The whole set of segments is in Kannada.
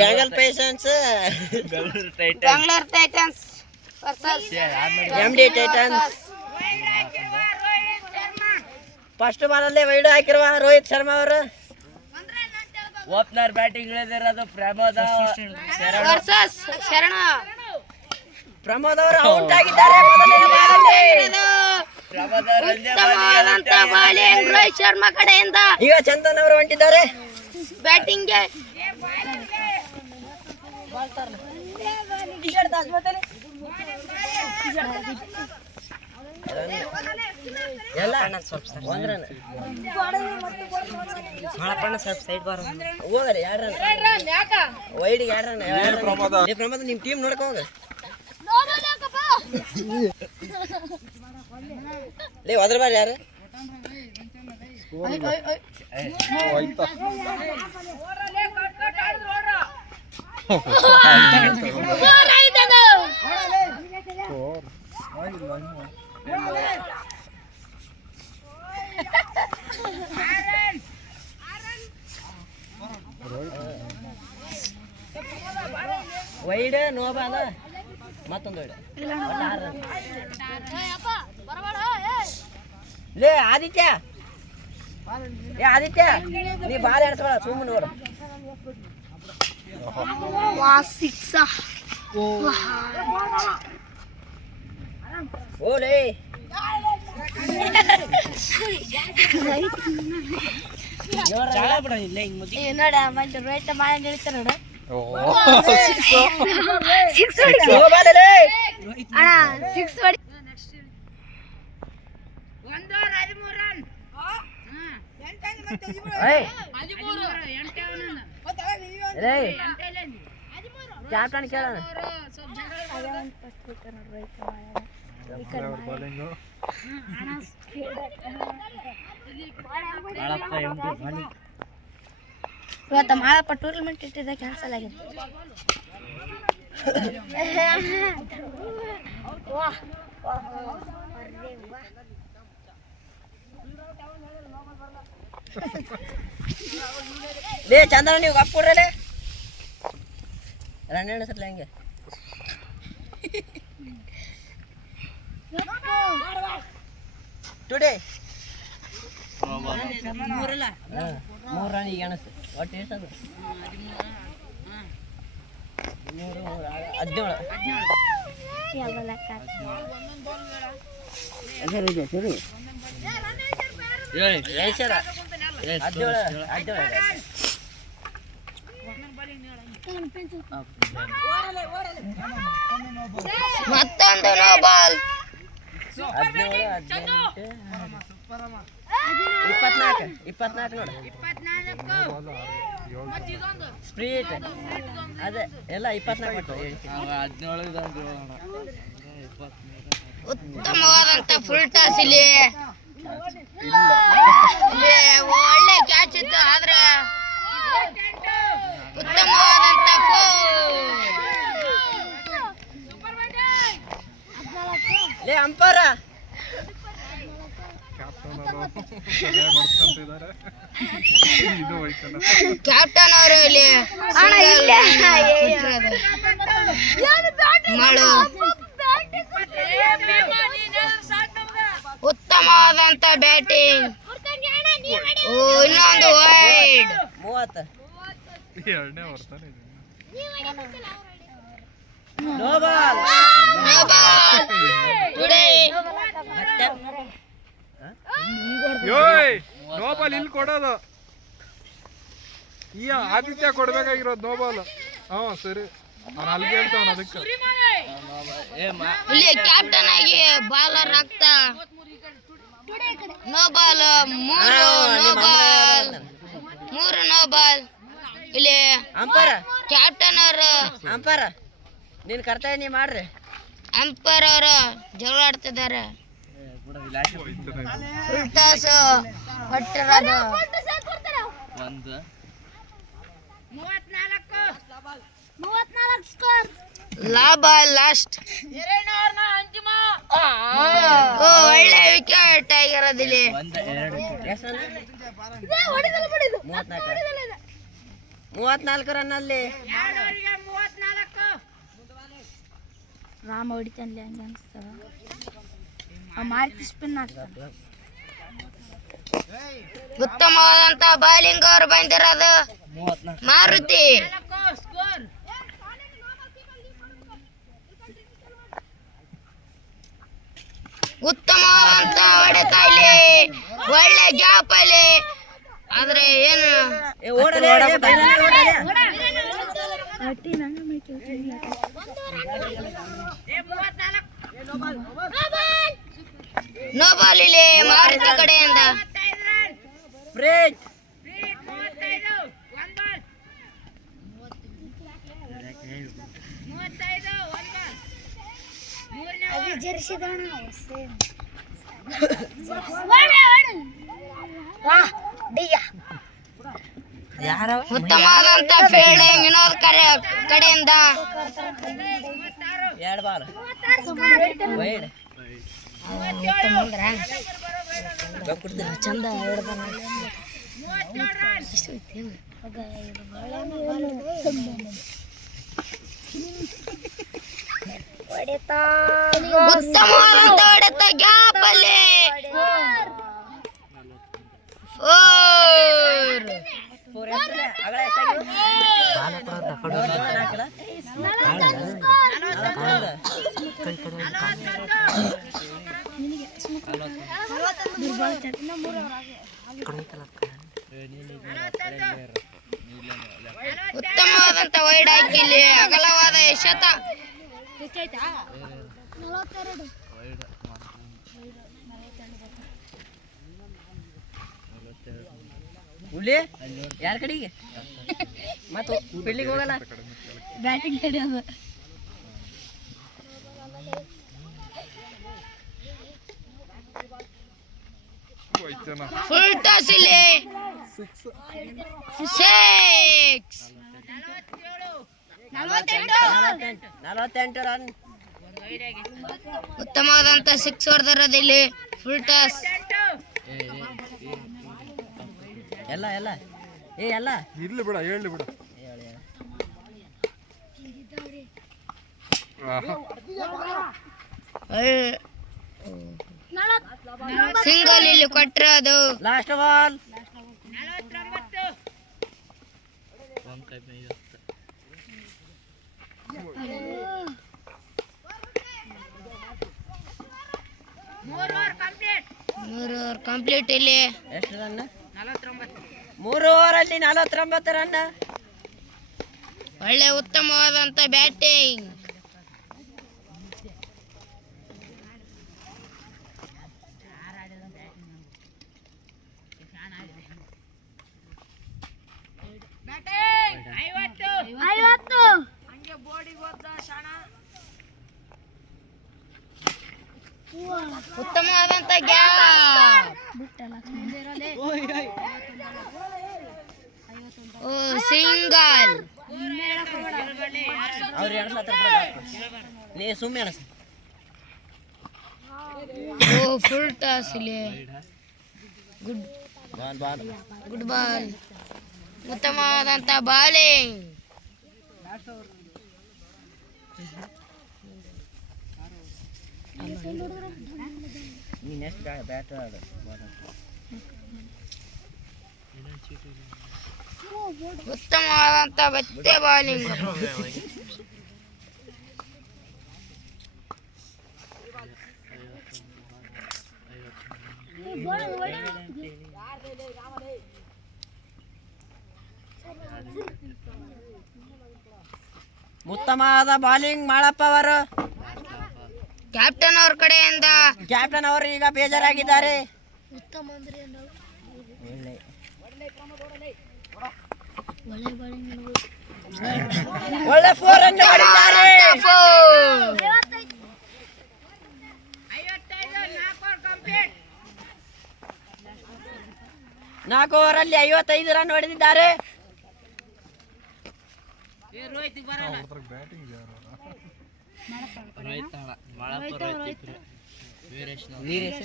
ಬೆಂಗಲ್ ಪೇಷನ್ಸ್ Bengaluru Titans versus MD Titans. First ಬಾಲಲ್ಲಿ ವೈಡ್ ಹಾಕಿರುವ ರೋಹಿತ್ ಶರ್ಮಾ ಅವರು. ಓಪನರ್ ಬ್ಯಾಟಿಂಗ್ ಇಳಿದಿರೋದು ಪ್ರಮೋದ ವರ್ಸಸ್ ಶರಣ. ಪ್ರಮೋದ್ ಅವರು ಔಟ್ ಆಗಿದ್ದಾರೆ ಮೊದಲನೇ ಬಾಲಲ್ಲಿ. ಉತ್ತಮವಾದಂತ ಬಾಲಿಂಗ್ ರೋಹಿತ್ ಶರ್ಮಾ ಕಡೆಯಿಂದ. ಈಗ ಚಂದನ್ ಅವರು ಹೊಂಟಿದ್ದಾರೆ ಬ್ಯಾಟಿಂಗ್ಗೆ. ಎಲ್ಲ ಒಂದ್ ರನ್ ಸ್ವಲ್ಪ ಸೈಡ್ ಬಾರ ಹೋಗ್ರಿ. 2 ರನ್ ವೈಡ್ಗೆ 2 ರನ್. ಪ್ರಮೋದ್ ನಿಮ್ ಟೀಮ್ ನೋಡ್ಕೊ ಹೋಗ. ಲೇ ಹೋದ್ರ ಬಾರಿ ಯಾರು ವೈಡ್ ನೋ ಬಾಲ ಮತ್ತೊಂದು ವೈಡ್. ಲೇ ಆದಿತ್ಯ ನೀ ಬಾಲ್ ಎಡ್ಸ್ಬೇಡ ಸುಮ್ಮನೆ ನೋಡು. ಓಲೇ ಕ್ಯಾಪ್ಟನ್ ಕೇಳೋಣ. ಇವತ್ತು ಮಾಳಪ್ಪ ಟೂರ್ನಮೆಂಟ್ ಇಟ್ಟಿದ್ದ ಕ್ಯಾನ್ಸಲ್ ಆಗಿದೆ. ಲೇ ಚಂದ್ರ ನೀವು ಕಪ್ ಕೊಡ್ರಲ್ಲೇ ರನ್ ಎಣಿಸಲ್ಲ ಹೆಂಗೆ. ಟುಡೇ 3 ರನ್ ಈಗ ಅನಿಸ್ತು. ಒಟ್ಟು ಎಷ್ಟದು 17. ಮತ್ತೊಂದು ನೋ ಬಾಲ್. 24 ನೋಡು. ಸ್ಪ್ರೀಟ್ ಅದೇ ಎಲ್ಲ 24. ಉತ್ತಮವಾದಂತ ಫುಲ್ ಟಾಸ್ ಇಲ್ಲಿ. ಒಳ್ಳೆ ಕ್ಯಾಚ್ ಇತ್ತು ಆದ್ರೆ ಉತ್ತಮವಾದಂತ ಲೇ ಅಂಪಾರ ಕ್ಯಾಪ್ಟನ್ ಅವರು ಇಲ್ಲಿ ಉತ್ತಮವಾದಂತ ಬ್ಯಾಟಿಂಗ್. ಇನ್ನೊಂದು wide. 30. No ball. No ball ಇಲ್ಲಿ ಕೊಡೋದು. ಈ ಆದಿತ್ಯ ಕೊಡ್ಬೇಕಾಗಿರೋದು ನೋ ಬಾಲ್. ಸರಿ ನಾನು ಅಲ್ಲಿ ಹೇಳ್ತಾವನ ಅದಕ್ಕೆ. ಇಲ್ಲಿ ಕ್ಯಾಪ್ಟನ್ ಆಗಿ ಬಾಲರ್ ಆಗ್ತಾ ನೋ ಬಾಲ್. 3 no ball. ಇಲ್ಲಿ ಅಂಪಾರ ಕ್ಯಾಪ್ಟನ್ ಅವರು ಅಂಪಾರ ನೀನ್ ಕರ್ತವ್ಯ ನೀ ಮಾಡ್ರಿ. ಅಂಪೈರ್ ಅವರು ಜಗಳ ಆಡ್ತಿದ್ದಾರೆ. ಫುಲ್ ಟಾಸ್ ಕೊಟ್ಟಿರೋದು. 34 ಸ್ಕೋರ್. ಲಾಭ ಲಾಸ್ಟ್. ಒಳ್ಳೆ ವಿಕೆಟ್ ಆಗಿರೋದಿಲ್ಲಿ. 34. 34 ರನ್ ಅಲ್ಲಿ ರಾಮ ಹೊಡಿತಾನ್ಲಿ ಹಂಗೆ ಅನಿಸ್ತದ ಮಾರ್ಕ್ ಸ್ಪಿನ್ ಆಗ್ತಾನೆ. ಉತ್ತಮವಾದಂತ ಬೌಲಿಂಗ್ ಅವ್ರು ಬಂದಿರೋದು ಮಾರುತಿ. ಉತ್ತಮವಾದಂತ ಹೊಡೆತ ಇಲ್ಲಿ, ಒಳ್ಳೆ ಗ್ಯಾಪ್ ಅಲ್ಲಿ. ಆದ್ರೆ ಏನು ನೋ ಬಾಲ್ ಇಲ್ಲಿ ಮಾರುತಿ ಕಡೆಯಿಂದ. ಉತ್ತಮವಾದಂತ ಫೀಲ್ಡಿಂಗ್ ವಿನೋದ್ ಕಡೆಯಿಂದ. 2 ಬಾಲ್ ವೈಡ್ ಚಂದ ಉತ್ತಮವಾದಂತ ಹೊಡೆತ ಗ್ಯಾಪ್ ಅಲ್ಲಿ. 4 ಉತ್ತಮವಾದಂತ ವೈಡ್ ಹಾಕಿಲಿ ಅಗಲವಾದ ಎಸೆತ. ಉಳ್ಳಿ ಯಾರ ಕಡೆಗೆ ಮತ್ತೆ ಫೀಲ್ಡಿಗೆ ಹೋಗಲ್ಲ, ಬ್ಯಾಟಿಂಗ್ ಕಡೆಯೋದು. ಫುಲ್ ಟಾಸ್ ಇಲ್ಲಿ 6. 48 ರನ್. ಉತ್ತಮವಾದಂತ 6 ಹೊಡೆದಿರೋದಿಲ್ಲಿ. Full toss. ಎಲ್ಲ ಎಲ್ಲ ಇರ್ಲಿ ಬಿಡ, ಹೇಳಿ ಬಿಡ. ಸಿಂಗಲ್ ಇಲ್ಲಿ ಕೊಟ್ಟಿರೋದು. Last ball. ಮೂರು ಓವರ್ ಕಂಪ್ಲೀಟ್ ಇಲ್ಲಿ. ಎಷ್ಟು ರನ್? 3 ಓವರಲ್ಲಿ 49 ರನ್. ಒಳ್ಳೆ ಉತ್ತಮವಾದಂತ ಬ್ಯಾಟಿಂಗ್. ಉತ್ತಮವಾದಂತ ಗ್ಯಾಪ್. ಸಿಂಗಲ್. ಅವ್ರು ನೀ ಸುಮ್ಮನೆ ಫುಲ್ ಟಾಸ್ ಇಲ್ಲಿ. Good ball. ಉತ್ತಮವಾದಂತ ಬಾಲಿಂಗ್. ಉತ್ತಮವಾದಂತ ಬತ್ತೆ ಬಾಲಿಂಗ್. ಉತ್ತಮವಾದ ಬಾಲಿಂಗ್ ಮಾಳಪ್ಪ ಅವರು. ಕ್ಯಾಪ್ಟನ್ ಅವ್ರ ಕಡೆಯಿಂದ. ಕ್ಯಾಪ್ಟನ್ ಅವರು ಈಗ ಬೇಜಾರಾಗಿದ್ದಾರೆ. ಒಳ್ಳೆ 4 ರನ್ ಮಾಡಿದ್ದಾರೆ. 4 ಓವರಲ್ಲಿ 55 ರನ್ ಹೊಡೆದಿದ್ದಾರೆ. ವೀರೇಶ್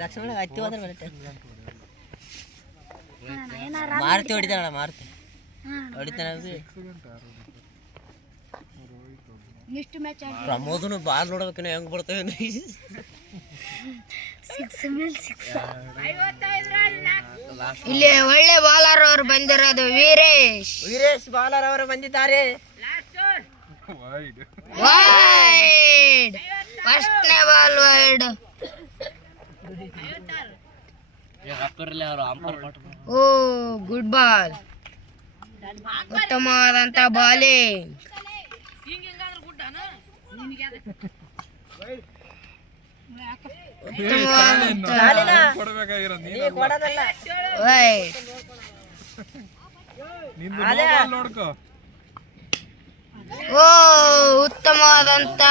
ಲಕ್ಷ್ಮಣ ಹತ್ತಿ ಹೋದ್ರೆ ಬರುತ್ತೆ. ಮಾರುತಿ ಹೊಡಿತಾಳ ಮಾರುತಿ. ಹೊಡಿತಾನೆ ನೆಕ್ಸ್ಟ್ ಮ್ಯಾಚ್ ಪ್ರಮೋದನು ಬಾಲ್ ನೋಡ್ಬೇಕು ಹೆಂಗ್ ಬರ್ತೇವೆ ಇಲ್ಲಿ ಒಳ್ಳೆ ಬಾಲರ್ ಅವರು ಬಂದಿರೋದು ವೀರೇಶ್ ಬಾಲರ್ ಅವರು ಬಂದಿದ್ದಾರೆ. ವೈಡ್ ಫಸ್ಟ್ನೇ ಬಾಲ್ ವೈಡ್. ಓ ಗುಡ್ ಬಾಲ್, ಉತ್ತಮವಾದಂತ ಬಾಲಿಂಗ್. ಕೊಡ್ಬೇಕಾಗಿರೋದು ನೀ ಕೊಡೋದಲ್ಲ. ವೈಡ್. ನೋಡ್ಕೋ. ಓ ಉತ್ತಮವಾದಂತ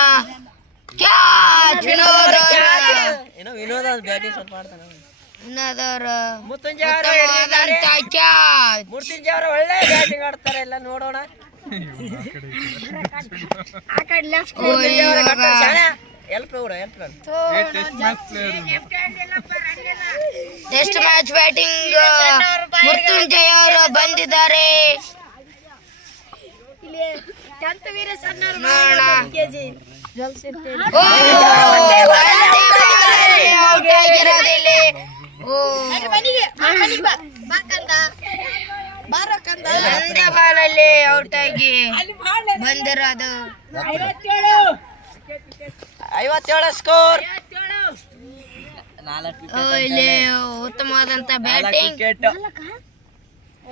ಕ್ಯಾಚ್. ವಿನೋದ ಬ್ಯಾಟಿಂಗ್ ಸ್ವಲ್ಪ ಮಾಡ್ತಾನೆ. ಇನ್ನದರ ಮುತ್ತುಂಜೆ ಕ್ಯಾಚ್. ಮುರ್ತುಂಜೆ ಅವರು ಒಳ್ಳೆ ಬ್ಯಾಟಿಂಗ್ ಆಡ್ತಾರೆ. ಎಲ್ಲ ನೋಡೋಣ. ಟೆಸ್ಟ್ ಮ್ಯಾಚ್ ಬ್ಯಾಟಿಂಗ್ ಮೃತ್ಯುಂಜಯ ಅವರು ಬಂದಿದ್ದಾರೆ. ಒಂದೇ ಬಾಲಲ್ಲಿ ಔಟ್ ಆಗಿ ಬಂದಿರೋದು. 57 ಸ್ಕೋರ್. ಇಲ್ಲಿ ಉತ್ತಮವಾದಂತ ಬ್ಯಾಟಿಂಗ್.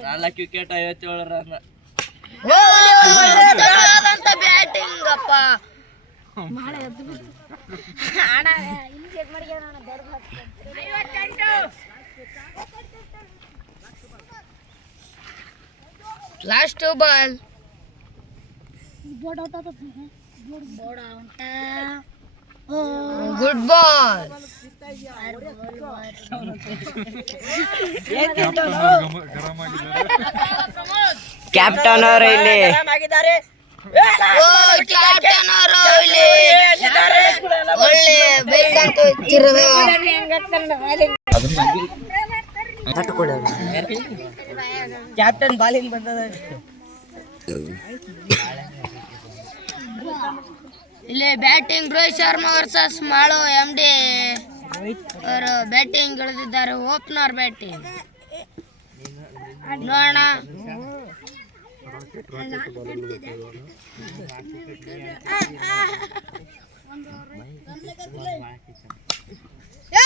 4 wicket 57 run. ಉತ್ತಮವಾದಂತ ಬ್ಯಾಟಿಂಗ್ ಅಪ್ಪ. Last ball. Good ball. ಗರಂ ಆಗಿದ್ದಾರೆ. ಕ್ಯಾಪ್ಟನ್ ಅವರು ಇಲ್ಲಿ ಕ್ಯಾಪ್ಟನ್ ಅವರು ಇಲ್ಲಿ ಒಳ್ಳೆ ಬೇಕಂತ ಇರೋದು. ಕ್ಯಾಪ್ಟನ್ ಬಾಲಿಂಗ್ ಬಂದದ. ಇಲ್ಲಿ ಬ್ಯಾಟಿಂಗ್ ರೋಹಿತ್ ಶರ್ಮಾ ವರ್ಸಸ್ ಮಾಳು MD ಅವರು ಬ್ಯಾಟಿಂಗ್ ಇಳಿದಿದ್ದಾರೆ. ಓಪನರ್ ಬ್ಯಾಟಿಂಗ್ ನೋಡೋಣ.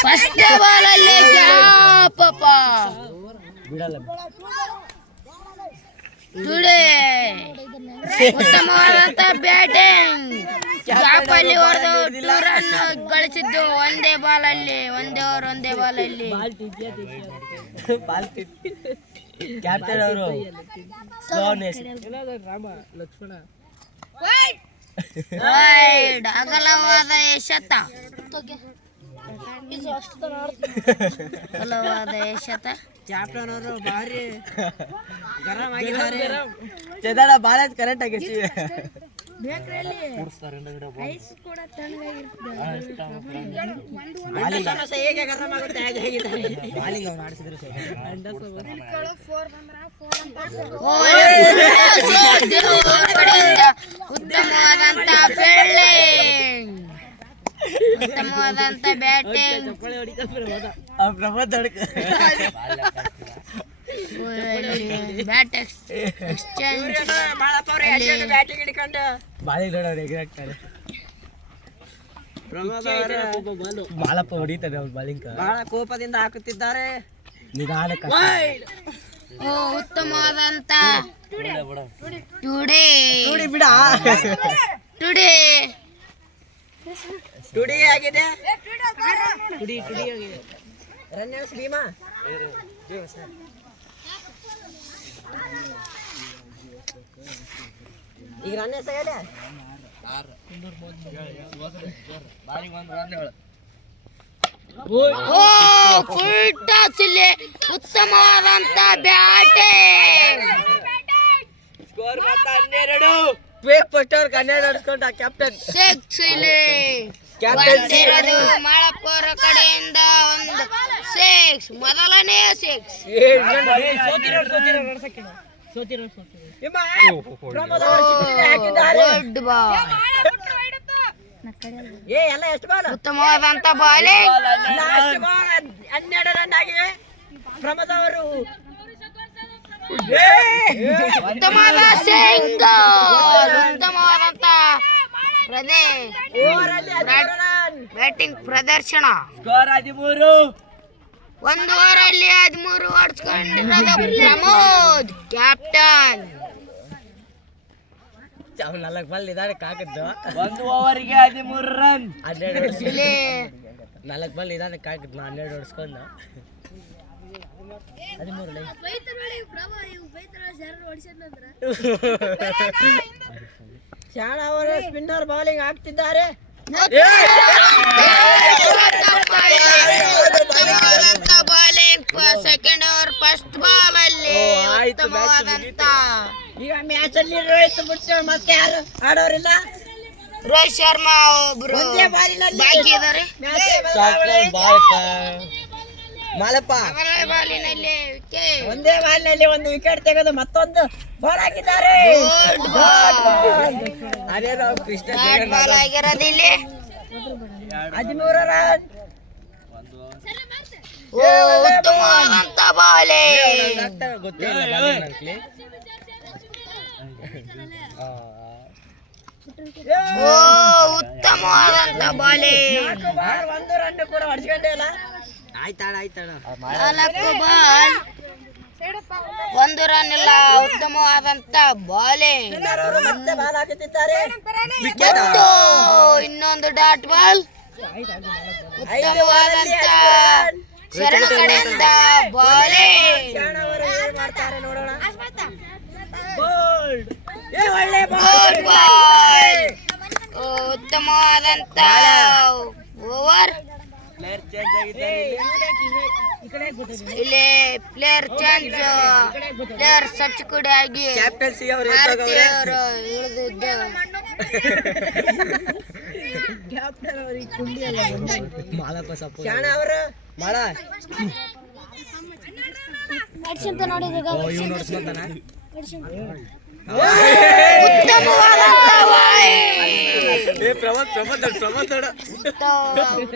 ಫಸ್ಟ್ ಬಾಲ್ ಅಲ್ಲಿ ಗ್ಯಾಪ್. ಟುಡೇ ಉತ್ತಮವಾದಂತ ಬ್ಯಾಟಿಂಗ್. ಗ್ಯಾಪ್ ಅಲ್ಲಿ ಹೊಡೆದು 2 ರನ್ ಗಳಿಸಿದ್ದು ಒಂದೇ ಬಾಲ್ ಅಲ್ಲಿ. ಒಂದೇ ಓವರ್ ಒಂದೇ ಬಾಲ್ ಅಲ್ಲಿ. ಕ್ಯಾಪ್ಟನ್ ಅವರು ವೈಡ್ ಅಗಲವಾದ ಎಸೆತ. ಅಗಲವಾದ ಎಸೆತ. ಕ್ಯಾಪ್ಟನ್ ಅವರು ಭಾರಿ ಗರಂ ಆಗಿದ್ದಾರೆ. ಬಾಳ ಕರೆಕ್ಟ್ ಆಗೈತಿ. ಹೇಗೆ ಗರಂ ಆಗುತ್ತೆ ಹಾಗೆ ಹೇಗಿದ್ದಾರೆ ಬಾಲಿಂಗ್ ಅವ್ರು ಆಡಿಸಿದ್ರು. ಉತ್ತಮವಾದಂತ ಫೀಲ್ಡಿಂಗ್. ಉತ್ತಮವಾದಂತ ಬ್ಯಾಟಿಂಗ್. Bat exchange. ಬ್ಯಾಟಿಂಗ್ ಹಿಡ್ಕೊಂಡು ಬಾಲಿಂಗ್ ನೋಡೋರು ಎಗರಾಗ್ತಾರೆ. ಬಾಳಪ್ಪ ಹೊಡಿತಾರೆ ಅವ್ರು ಬಾಲಿಂಗ್. ಬಹಳ ಕೋಪದಿಂದ ಹಾಕುತ್ತಿದ್ದಾರೆ. ಉತ್ತಮವಾದಂತ ಟುಡೇ ಬಿಡ ಟುಡಿ ಆಗಿದೆ. ಟುಡಿ ಆಗಿದೆ. ರನ್ ಎಸ್ ಭೀಮಾ ಈಗ ರನ್ ಎಸ್ ಆಗಿದೆ. ಫುಲ್ ಟಾಸ್ ಇಲ್ಲಿ ಉತ್ತಮವಾದಂತ ಬ್ಯಾಟಿಂಗ್. ಸ್ಕೋರ್ ಮಾತ್ರ 12. First over 12 ಆಡಿಸ್ಕೊಂಡ captain. 6 ಇಲ್ಲಿ ಬಂದಿರೋದು ಮಾಳಪ್ಪರ ಕಡೆಯಿಂದ ಒಂದು 6. ಮೊದಲನೇ 6. ನಿಮ್ಮ ಪ್ರಮೋದ್ ಅವರು ಸಿಕ್ಕಿಗೆ ಹಾಕಿದ್ದಾರೆ. Good ball. ಎಲ್ಲ ಎಷ್ಟು ಬಾಲ್? ಉತ್ತಮವಾದಂತ ಬಾಲಿಂಗ್. ಲಾಸ್ಟ್ ಬಾಲ್ 12 ರನ್ ಆಗಿವೆ. ಪ್ರಮೋದ್ ಅವರು ಉತ್ತಮವಾದ ಸಿಂಗಲ್. ಉತ್ತಮವಾದಂತ ಓವರಲ್ಲಿ 13 ರನ್. ಬ್ಯಾಟಿಂಗ್ ಪ್ರದರ್ಶನ. ಸ್ಕೋರ್ 13. ಒಂದು ಓವರಲ್ಲಿ 13 ಹೊಡ್ಸ್ಕೊಂಡಿರೋದು ಪ್ರಮೋದ್ ಕ್ಯಾಪ್ಟನ್. ಅವ್ನು 4 ಬಾಲ್ ನಿಧಾನಕ್ಕೆ ಹಾಕಿದ್ದು. ಒಂದು ಓವರಿಗೆ 13 ರನ್. 12 ಇಲ್ಲಿ 4 ಬಾಲ್ ನಿಧಾನಕ್ಕೆ ಹಾಕಿದ್ದು. 12 ಹೊಡ್ಸ್ಕೊಂಡು 13 ಶಾಣ ಅವರು ಸ್ಪಿನ್ನರ್ ಬೌಲಿಂಗ್ ಹಾಕ್ತಿದ್ದಾರೆ. Bowling second over first ball ಅಲ್ಲಿ ಉತ್ತಮವಾದಂತ. ಈಗ ಮ್ಯಾಚ್ ಅಲ್ಲಿ ರೋಹಿತ್ ಬಿಟ್ಟು ಮತ್ತೆ ಯಾರು ಆಡೋರಿಲ್ಲ. ರೋಹಿತ್ ಶರ್ಮಾ ಒಬ್ರು ಒಂದೇ ಬಾಲಿನಲ್ಲಿ ಬಾಕಿ ಇದಾರೆ. ಮಾಲಪ್ಪ ಮೊದಲನೇ ಬಾಲಿನಲ್ಲಿ ವಿಕೆಟ್. ಒಂದೇ ಬಾಲಿನಲ್ಲಿ ಒಂದು ವಿಕೆಟ್ ತೆಗೆದು ಮತ್ತೊಂದು ಬಾಲ್ ಹಾಕಿದ್ದಾರೆ. ಅದೇನೋ ಕೃಷ್ಣ ಥರ್ಡ್ ಬಾಲ್ ಆಗಿರೋದು ಇಲ್ಲಿ 13 ರನ್. ಓ ಉತ್ತಮವಾದಂತ ಬಾಲಿಂಗ್. ಗೊತ್ತಿಲ್ಲ ಓ ಉತ್ತಮವಾದಂತ ಬಾಲಿಂಗ್. 1 ರನ್ ಕೂಡ ಹೊಡ್ಸ್ಕೊಂಡೇ ಇಲ್ಲ. ಆಯ್ತಾಳ 4 ಬಾಲ್ 1 ರನ್ ಇಲ್ಲ. ಉತ್ತಮವಾದಂತ ಬಾಲಿಂಗ್. ಮತ್ತೆ ಬಾಲ್ ಹಾಕುತ್ತಿದ್ದಾರೆ. ಮತ್ತು ಇನ್ನೊಂದು ಡಾಟ್ ಬಾಲ್. ಉತ್ತಮವಾದಂತ ಶರಣ ಕಡೆಯಿಂದ ಬಾಲಿಂಗ್. ಮಾಡ್ತಾರೆ ನೋಡೋಣ. ಬೋಲ್ಡ್. ಒಳ್ಳೆ ಗುಡ್ ಬಾಲ್. ಉತ್ತಮವಾದಂತ ಓವರ್. ಪ್ಲೇಯರ್ ಚೇಂಜ್ ಆಗಿದ್ದಾರೆ. ಇಲ್ಲಿ ಪ್ಲೇಯರ್ ಚೇಂಜ್. ಪ್ಲೇಯರ್ ಸಬ್ಸ್ಟಿಟ್ಯೂಟ್ ಆಗಿ ಕ್ಯಾಪ್ಟನ್ಸಿ ಅವರು ಭಾರತೀಯರು ಇಳಿದಿದ್ದು. ಮಾಲಪ್ಪ ಸಪೋರ್ಟ್ ಶಾಣ ಅವರು ಮಾಡ ಇವ್ ನೋಡ್ಸ್ಕೊಂತಾನ. ಉತ್ತಮವಾದಂತ ವೈಡ್.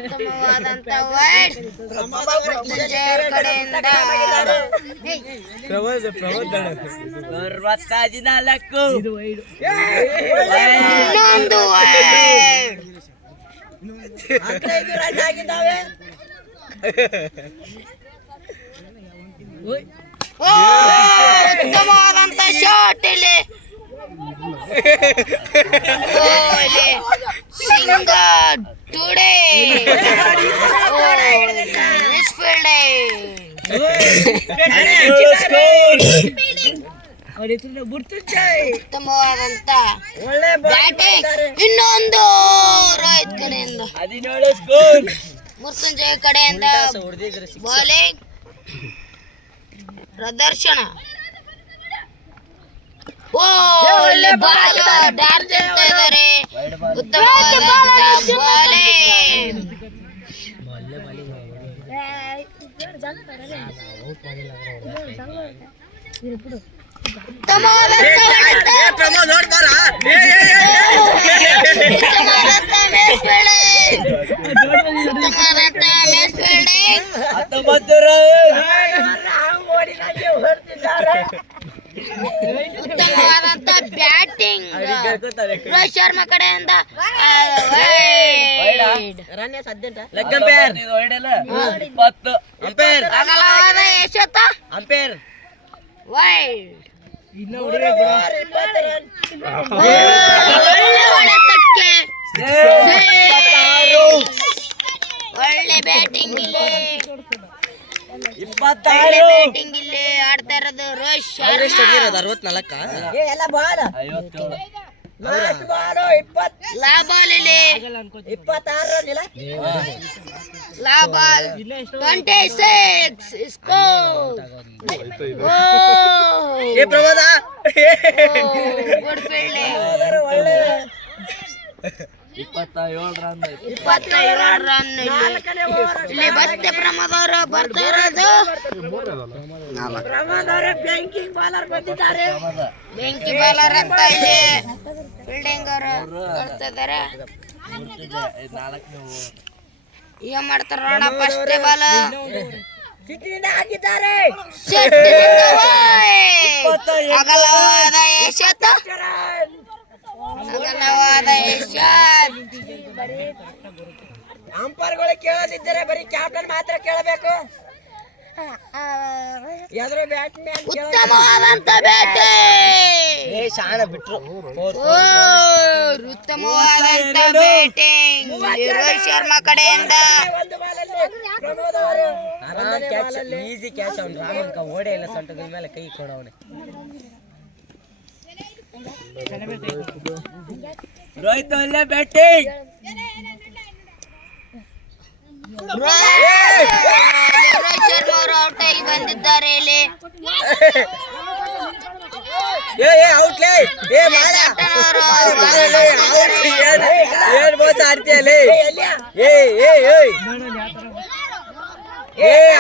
ಉತ್ತಮವಾದಂತ ವೈಡ್ ಮುಂಜಾನೆ ಕಡೆಯಿಂದ. ಸ್ಕೋರ್ 14. ಇನ್ನೊಂದು ವೈಡ್. 15 ರನ್ ಆಗಿದ್ದಾವೆ. ಓ ಉತ್ತಮವಾದಂತ ಶಾಟ್ ಇಲ್ಲಿ. Singer today. ಮಿಸ್ ಉತ್ತಮವಾದಂತ ಒಳ್ಳೆ ಬ್ಯಾಟಿಂಗ್. ಇನ್ನೊಂದು ರೋಹಿತ್ ಕಡೆಯಿಂದ. 17 ಸ್ಕೋರ್. ಮುರ್ತುಂಜಯ ಕಡೆಯಿಂದ ಬಾಲಿಂಗ್ ಪ್ರದರ್ಶನ. ಓ ಒಳ್ಳೆ ಬಾಲ್ ಡಾರ್ಕ್ ಅಂತ ಇದ್ದಾರೆ. ಉತ್ತಮವಾದಂತ ಬಾಲಿಂಗ್. ಉತ್ತಮವಾದಂತ ಹೊಡೆತ. ಉತ್ತಮವಾದಂತ ಮ್ಯಾಚ್ ಫೀಲ್ಡಿಂಗ್. ಉತ್ತಮವಾದಂತ ಮ್ಯಾಚ್ ಫೀಲ್ಡಿಂಗ್. 19 ರನ್. ಉತ್ತಮವಾದಂತ ಬ್ಯಾಟಿಂಗ್ ರೋಹಿತ್ ಶರ್ಮಾ ಕಡೆಯಿಂದ. ರನ್ ಸದ್ಯಂತ ಲೆಗ್ ಅಂಪೈರ್. ಇದು ಹೊಡೆಯಲ್ಲ. 20. ಅಂಪೈರ್. ಅಗಲವಾದ ಎಸೆತ. ಅಂಪೈರ್. ವೈಡ್. 20 ರನ್. ಒಳ್ಳೆ ಹೊಡೆತಕ್ಕೆ. 26. ಒಳ್ಳೆ ಬ್ಯಾಟಿಂಗ್ ಇಲ್ಲಿ. 26. ಒಳ್ಳೆ ಬ್ಯಾಟಿಂಗ್ ಇಲ್ಲಿ ಆಡ್ತಾ ಇರೋದು ರೋಹಿತ್ ಶರ್ಮಾ. 64 ಎಲ್ಲ ಬಾಲ್ 57. ಲಾಸ್ಟ್ ಬಾಲ್ 20 ಲಾ ಬಾಲ್ ಇಲ್ಲಿ 26 ರನ್ ಇಲ್ಲ. ಲಾ ball 26 score. Pramoda good fielding. ಒಳ್ಳೆ 27 ರನ್ 27 ರನ್. ಇಲ್ಲಿ ಮತ್ತೆ ಪ್ರಮೋದ್ ಅವರು ಬರ್ತಾ ಇರೋದು. ಬೆಂಕಿ ಬಾಲರ್ ಅಂತ ಇಲ್ಲಿ ಫೀಲ್ಡಿಂಗ್ ಅವರು ಬರ್ತಾ ಇದಾರೆ. ಏನ್ ಮಾಡ್ತಾರ ನೋಡ. ಫಸ್ಟ್ ಬಾಲ್ ಅಗಲವಾದ ಎಸೆತ. ಅಗಲವಾದ ಎಸೆತ. ಅಂಪೈರ್ಗಳು ಕೇಳದಿದ್ದರೆ ಬರೀ ಕ್ಯಾಪ್ಟನ್ ಮಾತ್ರ ಕೇಳಬೇಕು. ಉತ್ತಮವಾದಂತ ಬ್ಯಾಟಿಂಗ್. ಶಾಣ ಬಿಟ್ರು. ಉತ್ತಮವಾದಂತ ಬ್ಯಾಟಿಂಗ್ ರೋಹಿತ್ ಶರ್ಮಾ ಕಡೆಯಿಂದ. Easy catch. ಅವ್ನು ರಾಮನ್ಕ ಓಡೇ ಇಲ್ಲ. ಸೊಂಟದ ಮೇಲೆ ಕೈ ಕೊಡವನೆ. ರೋಹಿತ್ ಒಳ್ಳೆ ಬ್ಯಾಟಿಂಗ್. ರೋಹಿತ್ ಶರ್ಮಾ ಅವರು ಔಟ್ ಆಗಿ ಬಂದಿದ್ದಾರೆ ಇಲ್ಲಿ. ಏನ್ ಮೋಸ ಆಡ್ತೀಯಲ್ಲಿ.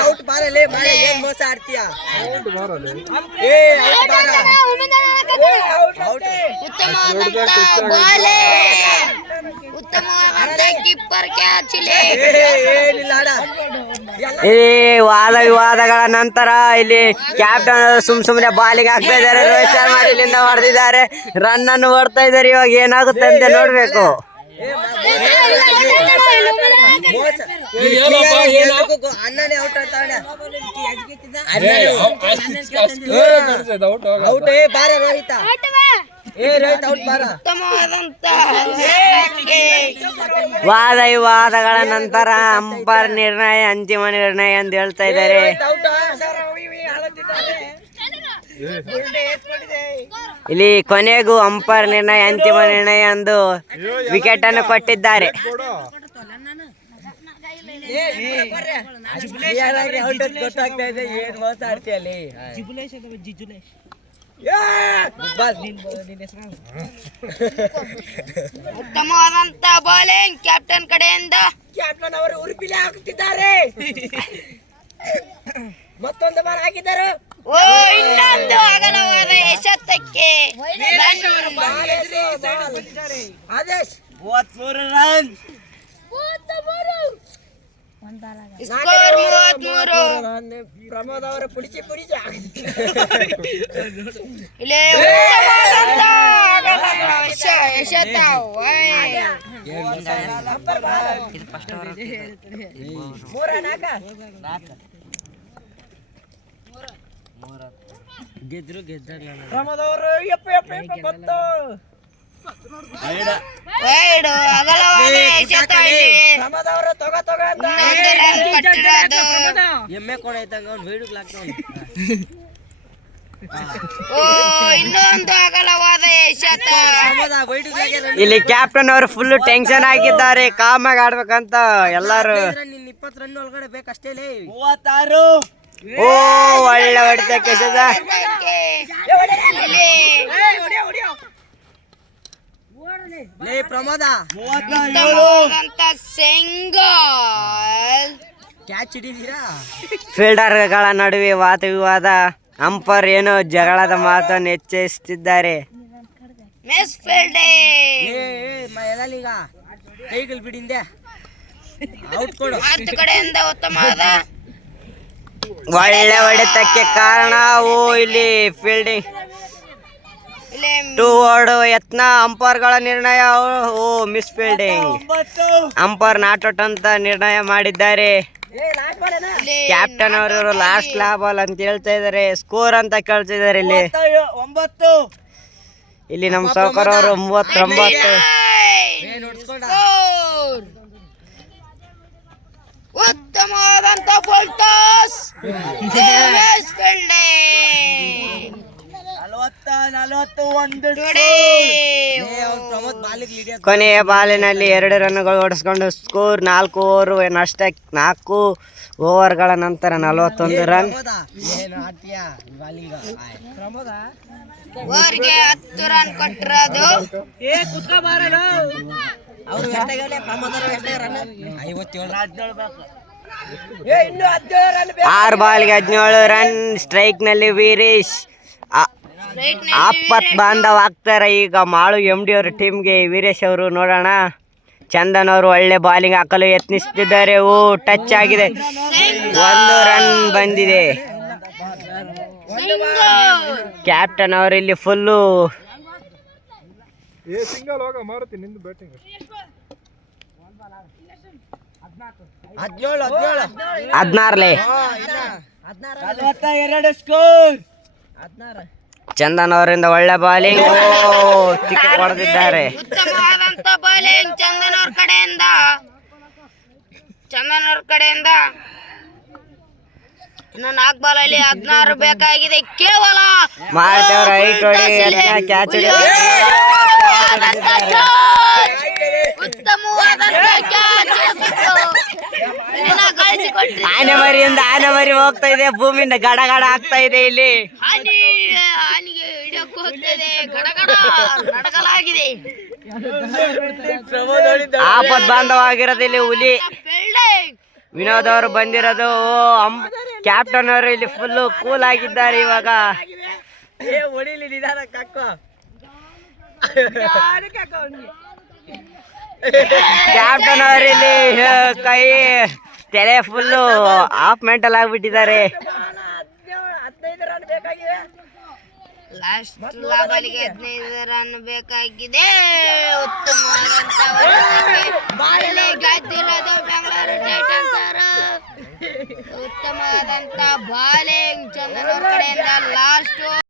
ಔಟ್ ಬಾರಲೇ. ಏನ್ ಮೋಸ ಆಡ್ತೀಯ. ಉತ್ತಮವಾದಂತ ಬಾಲೆ. ಉತ್ತಮವಾದಂತ ಕೀಪರ್ ಕ್ಯಾಚ್ ಇಲ್ಲಿ. ವಾದ ವಿವಾದಗಳ ನಂತರ ಇಲ್ಲಿ ಕ್ಯಾಪ್ಟನ್ ಸುಮ್ನೆ ಬಾಲಿಂಗ್ ಆಗ್ತಾ ಇದ್ದಾರೆ. ರೋಹಿತ್ ಶರ್ಮಾ ಇಲ್ಲಿಂದ ಹೊಡೆದಿದ್ದಾರೆ. ರನ್ ಅನ್ನು ಹೊಡ್ತಾ ಇದ್ದಾರೆ. ಇವಾಗ ಏನಾಗುತ್ತೆ ಅಂತ ನೋಡ್ಬೇಕು. ಅಣ್ಣನೇ ಔಟ್ ಔಟ್. ಬಾರ ರೋಹಿತ. ರೋಹಿತ್ ಔಟ್ ಬಾರ. ವಾದ ವಿವಾದಗಳ ನಂತರ ಅಂಪೈರ್ ನಿರ್ಣಯ ಅಂತಿಮ ನಿರ್ಣಯ ಎಂದು ಹೇಳ್ತಾ ಇದ್ದಾರೆ. ಇಲ್ಲಿ ಕೊನೆಗೂ ಅಂಪೈರ್ ನಿರ್ಣಯ ಅಂತಿಮ ನಿರ್ಣಯ ಎಂದು ವಿಕೆಟ್ ಅನ್ನು ಕೊಟ್ಟಿದ್ದಾರೆ. ಗೊತ್ತಾಗ್ತಾ ಇದೆ. ಏನ್ ಮಾತಾಡ್ತೀಯಲ್ಲಿ. ಉತ್ತಮವಾದಂತ ಬೌಲಿಂಗ್ ಕ್ಯಾಪ್ಟನ್ ಕಡೆಯಿಂದ. ಕ್ಯಾಪ್ಟನ್ ಅವರು ಉರುಪಿಲೆ ಹಾಕುತ್ತಿದ್ದಾರೆ. ಮತ್ತೊಂದು ಬಾಲ್ ಹಾಕಿದ್ದಾರೆ. ಇನ್ನೊಂದು ಅಗಲವಾದ ಎಸೆತಕ್ಕೆ. ಆದೇಶ್ 33 ರನ್. ಸ್ಕೋರ್ 33. ಪ್ರಮೋದ್ ಅವರ ಪುಡಿಚಿ ಇಲ್ಲಿ ಎಸೆತ. ಗೆದ್ರು ಪ್ರಮೋದ್ ಅವರು ವೈಡ್ ಅಗಲವಾದ ಎಸೆತ ಇಲ್ಲಿ. ಪ್ರಮೋದ್ ಅವರು ತಗೋ ಇನ್ನೊಂದು ರನ್ ಕಟ್ಟಿರೋದು. ಎಮ್ಮೆ ಕೊಡ ಇದ್ದಂಗ ಅವ್ನು ಬೇಡುಗ್ಲಾಗ್ತಾವ. ಇನ್ನೊಂದು ಅಗಲವಾದ ಎಸೆತ. ಇಲ್ಲಿ ಕ್ಯಾಪ್ಟನ್ ಅವರು ಫುಲ್ ಟೆನ್ಷನ್ ಆಗಿದ್ದಾರೆ. ಕಾಮಾಗಿ ಆಡ್ಬೇಕಂತ ಎಲ್ಲಾರು. 20 ರನ್ ಒಳಗಡೆ ಬೇಕಷ್ಟೇ. 36. ಒಳ್ಳೆ ಹೊಡಿತಕ್ಕೆ ಪ್ರಮೋದ. ಉತ್ತಮವಾದಂತ ಸಿಂಗಲ್. ಕ್ಯಾಚ್ ಹಿಡಿದೀರಾ. ಫೀಲ್ಡರ್ಗಳ ನಡುವೆ ವಾದ ವಿವಾದ. ಅಂಪೈರ್ ಏನೋ ಜಗಳದ ಮಾತನ್ನು ಹೆಚ್ಚಿಸುತ್ತಿದ್ದಾರೆ. Miss fielding. ಈಗ ಕೈಗಳು ಬಿಡಿಂದೆ ಔಟ್ ಕೊಡು. 10 ಕಡೆಯಿಂದ ಉತ್ತಮವಾದ ಒಳ್ಳೆ ಹೊಡೆತಕ್ಕೆ ಕಾರಣ. ಇಲ್ಲಿ ಫೀಲ್ಡಿಂಗ್ ಟು ಓಡು ಯತ್ನ. ಅಂಪೈರ್ಗಳ ನಿರ್ಣಯ miss fielding. Umpire not out ಅಂತ ನಿರ್ಣಯ ಮಾಡಿದ್ದಾರೆ. ಕ್ಯಾಪ್ಟನ್ ಅವರು ಲಾಸ್ಟ್ ಬಾಲ್ ಅಂತ ಹೇಳ್ತಾ ಇದಾರೆ. ಸ್ಕೋರ್ ಅಂತ ಕೇಳ್ತಾ ಇದಾರೆ. ಇಲ್ಲಿ ನಮ್ಮ ಸೌಕರ್ ಅವರು 39. ಉತ್ತಮವಾದಂತ ಫುಲ್ ಟಾಸ್. Miss fielding. 41. ಕೊನೆಯ ಬಾಲಿನಲ್ಲಿ 2 ರನ್ಗಳು ಹೊಡೆಸ್ಕೊಂಡು ಸ್ಕೋರ್ 4 ಓವರ್ ನಷ್ಟಕ್ಕೆ. 4 ಓವರ್ಗಳ ನಂತರ 41 ರನ್. ಓವರ್ಗೆ 10 ರನ್ ಕೊಟ್ಟಿರೋದು. 6 ಬಾಲ್ಗೆ 17 ರನ್. ಸ್ಟ್ರೈಕ್ ನಲ್ಲಿ ವೀರೇಶ್. ಆಪತ್ ಬಾಂಧವ್ ಆಗ್ತಾರೆ ಈಗ ಮಾಳು MD ಅವ್ರ ಟೀಮ್ಗೆ ವೀರೇಶ್ ಅವರು. ನೋಡೋಣ, ಚಂದನ್ ಅವರು ಒಳ್ಳೆ ಬಾಲಿಂಗ್ ಹಾಕಲು ಯತ್ನಿಸುತ್ತಿದ್ದಾರೆ. ಓ, ಟಚ್ ಆಗಿದೆ, 1 ರನ್ ಬಂದಿದೆ. ಕ್ಯಾಪ್ಟನ್ ಅವರು ಇಲ್ಲಿ ಫುಲ್ಲು ಸಿಂಗಲ್ ಹೋಗ ಮಾರುತಿ ನಿಂದು ಬ್ಯಾಟಿಂಗ್. 16 42 ಸ್ಕೋರ್. ಚಂದನ್ ಅವರಿಂದ ಒಳ್ಳೆ ಬಾಲಿಂಗ್. ಚಿಕ್ಕ ಹೊಡೆದಿದ್ದಾರೆ. ಉತ್ತಮವಾದಂತ ಬಾಲಿಂಗ್ ಚಂದನ್ ಅವ್ರ ಕಡೆಯಿಂದ. ಇನ್ನು 4 ಬಾಲಲ್ಲಿ 16 ಬೇಕಾಗಿದೆ ಕೇವಲ. ಮಾಡ್ತೇವ್ರ ಹೈಟ್ ಹೊಡಿ, ಕ್ಯಾಚ್ ಹಿಡಿ. ಉತ್ತಮವಾದಂತ ಕ್ಯಾಚ್ ಆನೆ ಮರಿ ಹೋಗ್ತಾ ಇದೆ, ಭೂಮಿಯಿಂದ ಗಡ ಗಡ ಆಗ್ತಾ ಇದೆ. ಇಲ್ಲಿ ಆನಿಗೆ ಹಿಡಿಯಕ್ಕೆ ಹೋಗ್ತದೆ, ಗಡಗಡ ನಡಕಲಾಗಿದೆ. ಆಪತ್ ಬಾಂಧವಾಗಿರೋದು ಇಲ್ಲಿ ಹುಲಿ. ವಿನೋದ್ ಅವರು ಬಂದಿರೋದು. ಕ್ಯಾಪ್ಟನ್ ಅವರು ಇಲ್ಲಿ ಫುಲ್ ಕೂಲ್ ಆಗಿದ್ದಾರೆ ಇವಾಗ. ಕ್ಯಾಪ್ಟನ್ ಅವರು ಇಲ್ಲಿ ಕೈ ತಲೆ ಫುಲ್ಲು ಹಾಫ್ ಮೆಂಟಲ್ ಆಗ್ಬಿಟ್ಟಿದ್ದಾರೆ. ಲಾಸ್ಟ್ ಬಾಲಿಗೆ 15 ರನ್ ಬೇಕಾಗಿದೆ. ಉತ್ತಮವಾದಂತ ಗೆದ್ದಿರೋದು ಬೆಂಗಳೂರು ಟೈಟನ್ಸ್ ಅವರು. ಉತ್ತಮವಾದಂತ ಬಾಲಿಂಗ್ ಚಂದನ್ ಅವ್ರ ಕಡೆಯಿಂದ. ಲಾಸ್ಟ್